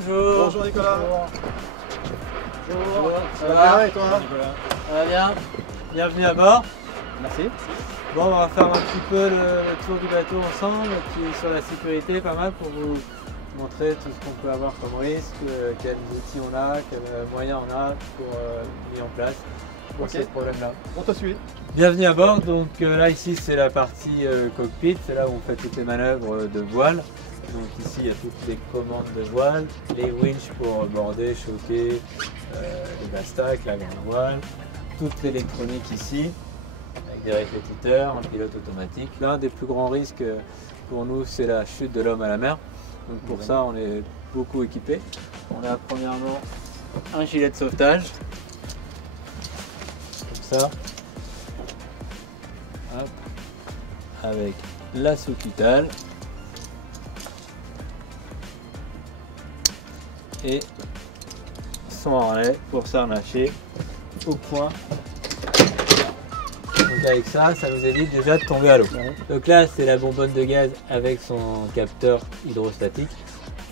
Bonjour. Bonjour Nicolas. Bonjour. Ça va bien et toi? Ça va bien. Bienvenue à bord. Merci. Bon, on va faire un petit peu le tour du bateau ensemble, et puis sur la sécurité, pas mal, pour vous montrer tout ce qu'on peut avoir comme risque, quels outils on a, quels moyens on a pour mis en place pour ces problèmes-là. On te suit. Bienvenue à bord. Donc là, ici, c'est la partie cockpit, c'est là où on fait toutes les manœuvres de voile. Donc ici, il y a toutes les commandes de voile, les winches pour border, choquer, les bastacs, la grande voile, toute l'électronique ici, avec des répétiteurs, un pilote automatique. L'un des plus grands risques pour nous, c'est la chute de l'homme à la mer. Donc pour ça, on est beaucoup équipé. On a premièrement un gilet de sauvetage, comme ça, hop, avec la sous-cutale. Et son harnais pour s'arnacher au point. Donc avec ça, ça nous évite déjà de tomber à l'eau. Donc là, c'est la bonbonne de gaz avec son capteur hydrostatique.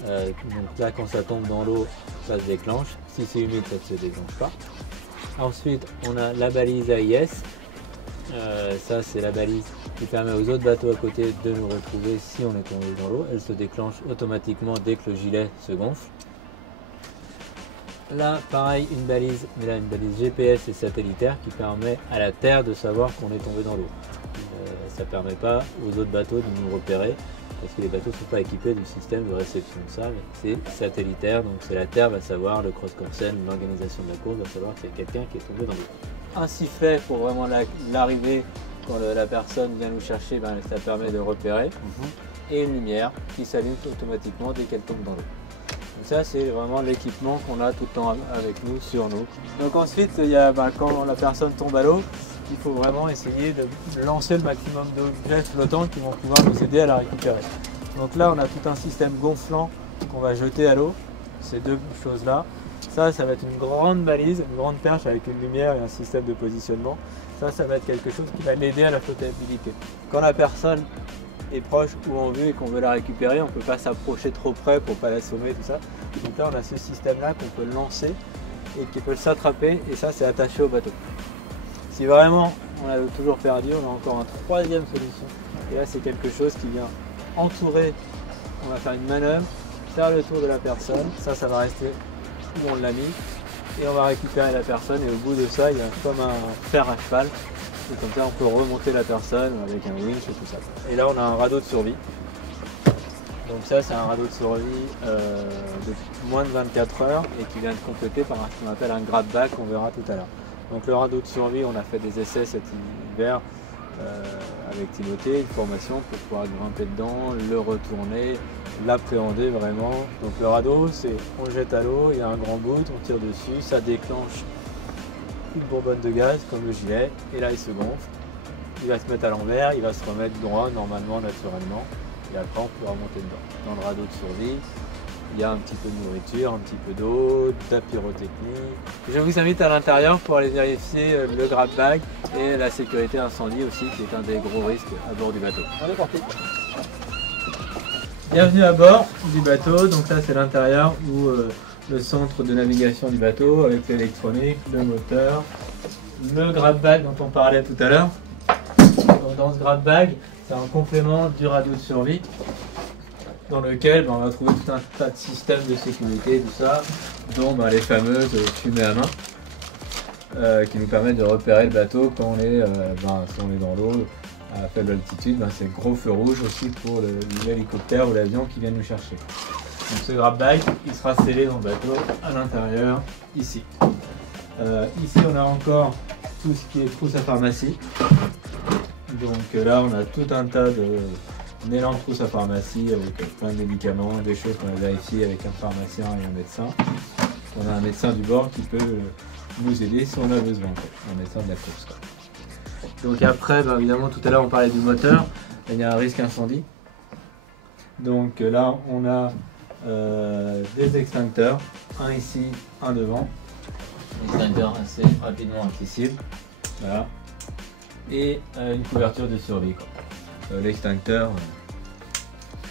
Donc là, quand ça tombe dans l'eau, ça se déclenche. Si c'est humide, ça ne se déclenche pas. Ensuite, on a la balise AIS. Ça, c'est la balise qui permet aux autres bateaux à côté de nous retrouver si on est tombé dans l'eau. Elle se déclenche automatiquement dès que le gilet se gonfle. Là, pareil, une balise, mais là une balise GPS et satellitaire qui permet à la Terre de savoir qu'on est tombé dans l'eau. Ça ne permet pas aux autres bateaux de nous repérer parce que les bateaux ne sont pas équipés du système de réception de ça. C'est satellitaire, donc c'est la Terre va savoir, le cross-counsel, l'organisation de la course va savoir qu'il y a quelqu'un qui est tombé dans l'eau. Un sifflet pour vraiment l'arrivée, quand la personne vient nous chercher, ben, ça permet de repérer. Et une lumière qui s'allume automatiquement dès qu'elle tombe dans l'eau. Donc ça, c'est vraiment l'équipement qu'on a tout le temps avec nous, sur nous. Donc ensuite, il y a, quand la personne tombe à l'eau, il faut vraiment essayer de lancer le maximum d'objets flottants qui vont pouvoir nous aider à la récupérer. Donc là, on a tout un système gonflant qu'on va jeter à l'eau, ces deux choses-là. Ça va être une grande balise, une grande perche avec une lumière et un système de positionnement. Ça va être quelque chose qui va l'aider à la flottabilité. Quand la personne est proche ou en vue et qu'on veut la récupérer, on ne peut pas s'approcher trop près pour ne pas l'assommer, tout ça. Donc là, on a ce système-là qu'on peut lancer et qui peut s'attraper, et ça, c'est attaché au bateau. Si vraiment on a toujours perdu, on a encore une troisième solution. Et là, c'est quelque chose qui vient entourer, on va faire une manœuvre, faire le tour de la personne, ça va rester où on l'a mis, et on va récupérer la personne, et au bout de ça, il y a comme un fer à cheval. Et comme ça, on peut remonter la personne avec un winch et tout ça. Et là, on a un radeau de survie. Donc ça, c'est un radeau de survie de moins de 24 heures et qui vient de compléter par ce qu'on appelle un grab bag qu'on verra tout à l'heure. Donc le radeau de survie, on a fait des essais cet hiver avec Timothée, une formation pour pouvoir grimper dedans, le retourner, l'appréhender vraiment. Donc le radeau, c'est on le jette à l'eau, il y a un grand bout, on tire dessus, ça déclenche une bonbonne de gaz comme le gilet, et là il se gonfle, il va se mettre à l'envers, il va se remettre droit normalement, naturellement, et après on pourra monter dedans. Dans le radeau de survie, il y a un petit peu de nourriture, un petit peu d'eau, de la pyrotechnie. Je vous invite à l'intérieur pour aller vérifier le grab bag et la sécurité incendie aussi, qui est un des gros risques à bord du bateau. On est parti. Bienvenue à bord du bateau, donc là c'est l'intérieur où le centre de navigation du bateau avec l'électronique, le moteur, le grab bag dont on parlait tout à l'heure. Dans ce grab bag, c'est un complément du radeau de survie dans lequel on va trouver tout un tas de systèmes de sécurité, tout ça, dont les fameuses fumées à main qui nous permettent de repérer le bateau quand on est, si on est dans l'eau à faible altitude. C'est le gros feu rouge aussi pour l'hélicoptère ou l'avion qui vient nous chercher. Donc ce grab bag, il sera scellé dans le bateau à l'intérieur, ici. Ici, on a encore tout ce qui est trousse à pharmacie. Donc là, on a tout un tas de élan de trousse à pharmacie avec plein de médicaments, des choses qu'on a vérifiées avec un pharmacien et un médecin. On a un médecin du bord qui peut nous aider si on a besoin, un médecin de la course. Donc après, évidemment, tout à l'heure, on parlait du moteur. Il y a un risque incendie. Donc là, on a des extincteurs, un ici, un devant. Extincteur assez rapidement accessible. Voilà. Et une couverture de survie. L'extincteur,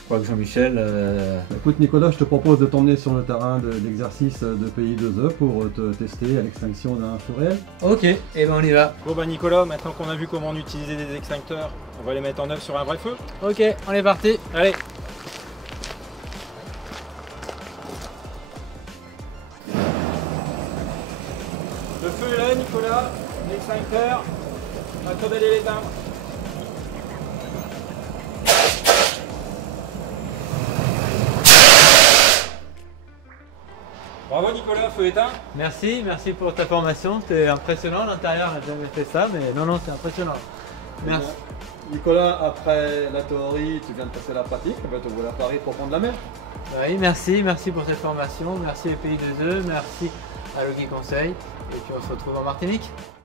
crois que Jean-Michel... Écoute Nicolas, je te propose de t'emmener sur le terrain d'exercice de PI2E pour te tester à l'extinction d'un feu réel. Ok, et ben on y va. Bon bah Nicolas, maintenant qu'on a vu comment on utilisait des extincteurs, on va les mettre en œuvre sur un vrai feu. Ok, on est parti. Allez. Le feu est là Nicolas, l'extincteur, à toi d'aller l'éteindre. Bravo Nicolas, feu éteint. Merci pour ta formation, c'était impressionnant, l'intérieur n'a jamais fait ça, mais non, c'est impressionnant. Merci. Nicolas, après la théorie, tu viens de passer la pratique, te voilà à Paris pour prendre la mer. Oui, merci pour cette formation, merci les pays de 2, merci à Logi Conseil, et puis on se retrouve en Martinique.